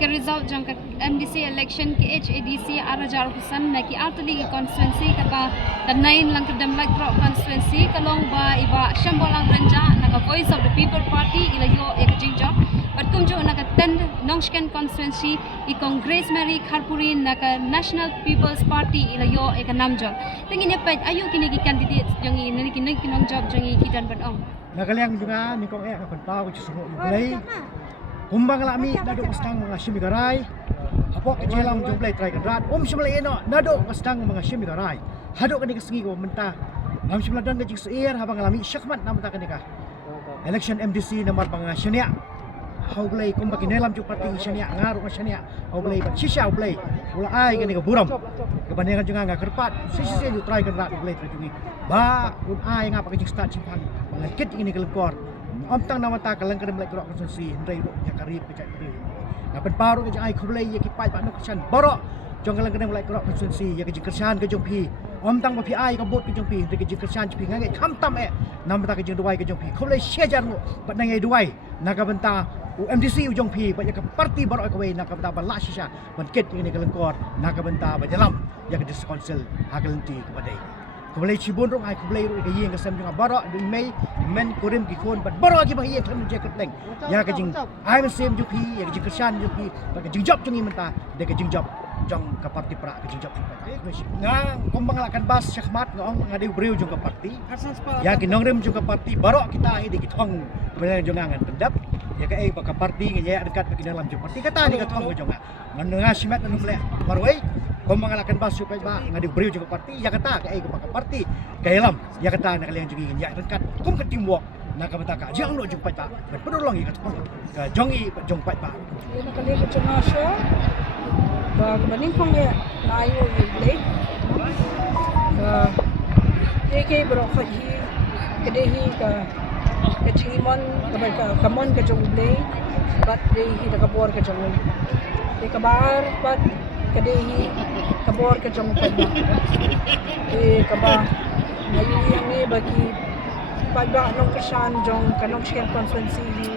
ke result jang ke MDC election ke HADC Arajar Husan na ki artali constituency kata tanain lang kedam like pro constituency kalong ba iba syambolang ranja na voice of the people party ilayo ek jingja patkum jo na ten nongsken constituency I Congress Mary Kharpurin na National People's Party ilayo ek namjo tingin ne pa ayu kini ki candidate jang ni kini kinong job jang kitan badong nagaliang juga ni kong kon tao ci sumo play kumbang lami nado kastang mga simigaray hapok jelang jumplay try kan rat simlay eno nado kastang mga simigaray hado kani kasingi ko menta ngam simladan ka jing sair habang lami syakmat namta kani ka election MDC nomor pang syania haublay kumbang kinelam ju parti syania ngaru ka syania haublay ba sisya haublay wala ay kani ka buram kebanyakan juga nga kerpat sisi ju try kan rat haublay try ba kun ay nga pa jing start simpan mangkit ini kelengkor Omtang nama ta kalang kadem like rock konsensi ndai ro ya karib ke cak karib ngapen paru ke ai khublai ya ki pai pa no ksan borok jong kalang kadem like rock konsensi ya ke jingkersan ke jong pi omtang ba pi ai ka bot ke jong pi ke jingkersan pi ngai kham tam nama ta ke jing duai ke jong pi khublai shejar no pat ngai duai naga benta MDC ujong pi ba ya ke parti borok ke wei naga benta ba la shisha mangkit ini kelengkor naga benta ba dalam ya ke dis council hagalenti kepada Kublai cibun rong ai kublai ro ke yeng kesam junga barok di mei men kurim ki kon bat barok ki ba yeng kan jacket leng ya ke jing ai men sem ju pi ya ke jing kersan ju pi ba ke jing job jungi menta de ke jing job jong ka parti pra ke jing job nga kumbang lakan bas syakmat ngong ngade breu jong ka parti ya ke nongrem jong ka parti barok kita hi de ki thong men jong ngan pendap ya ke ai ba ka parti nge ya dekat ke dalam jong parti kata ni ka thong jong ngan simat nu ble marwei kau mengalahkan basu pai ba ngadi beriu juga parti ya kata ke ai ko parti kailam ya kata nak kalian juga ya dekat kum ke teamwork nak kata ka jang lo jung pai ba pedolong i kat ka jongi jong pai ba nak kalian ke cengasya ba kebaning kong ya ayo ile ke bro khaji kedehi ka kecimon ka kamon ke jong ile bat dehi ka bor ke jong ile kabar bat kadehi kabor ke jong pagba kaba ngayon yang ni bagi pagba nong kesan jong kanong siyan konsensi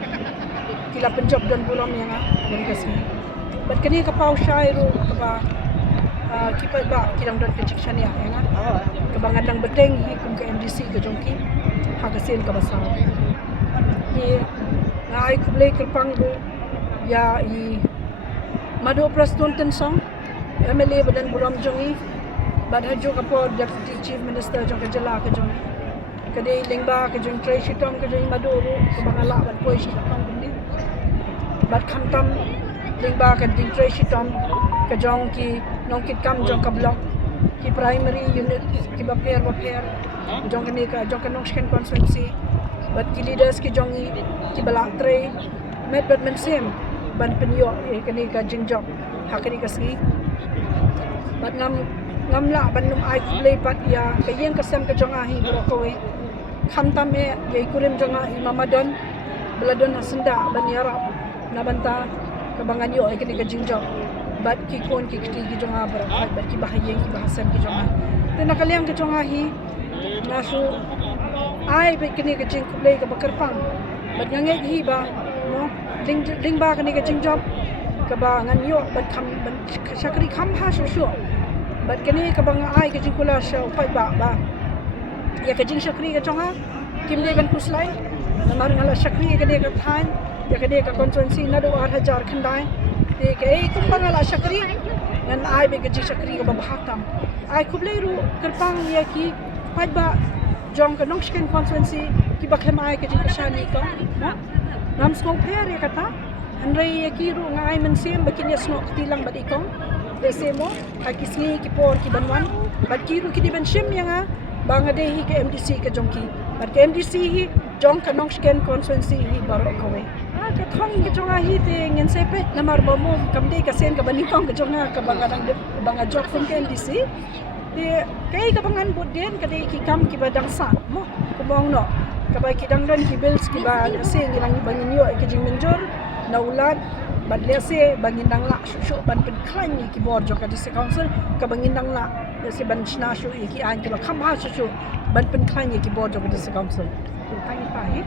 kila penjob dan bulam yang dari kasi bat kani kapaw siya ro kaba kipa ba kilang dan kejiksyan ya nga kaba ngadang bedeng hi kum ke MDC ke jong ki hagasin kabasa ni ngai kublay kerpanggo ya i madu praston tensong MLA badan buram jongi bad hajo kapo deputy chief minister jong kajala ke jong kadai lingba ke jong tray shitom ke jong maduru ke bangala bad poi shitom bindi bad khamtam lingba ke ding tray shitom ke jong ki nongkit kam jong ka block ki primary unit ki baper jong kani ka jong kanong sken constituency bad ki leaders ki jongi ki balak tray met bad men sem ban penyo kani ka jingjok hakani ka ski bat ngam la ban num ai play pat ya kayeng kasam ka jonga hi bro kowe khamtam e ye kurim jonga imamadon beladon hasenda ban yara na banta kabangan yo kini ka jingjo bat ki kon ki kiti ki jonga bro bat ki bahayeng ki bahasam ki jonga te nakaliang ka jonga hi nasu ai be kini ka jing play ka bakarpang bat ngangai hi ba no ding ba kini ka jingjo kaba ngan yo bat kham ban sakri kham ha shu bat kani kabang ai ke jikula sha upai ba ya ke jing sakri ke chonga kim de kan kuslai namar ngala sakri ke de ka than ya ke de ka constituency na do 8000 khandai te ke ei kum bangala sakri ngan ai be ke jing sakri ka bahatam ai kublai ru kerpang ya ki pai ba jong ka nongsken constituency ki bakhem ai ke jing shani ka nam skong pher ya kata Andrei kiru ngai mensem bakinya snok tilang bad ikong desemo akisngi kipor ki banwan bad kiru ki diban sim yang bangade hi ke MDC ke jongki bad ke MDC hi jong kanong sken constituency hi baro kowe ke thong ki jonga hi te ngen sepe namar bomo kamde ka sen ka banikong ke jonga ka bangadang banga jok fun ke MDC de kai ka bangan boden ka de ki kam ki badang sa mo kumong no ka ba ki dangdan ki bills ki ba se ngilang bangin yo ke jing menjor naulat badlese bangindang la shushu ban pen klanyi ki bor joka di council ka bangindang la se ban shna shu ki an ki ba kham ha shushu ban pen klanyi ki bor joka di council tangi pa hi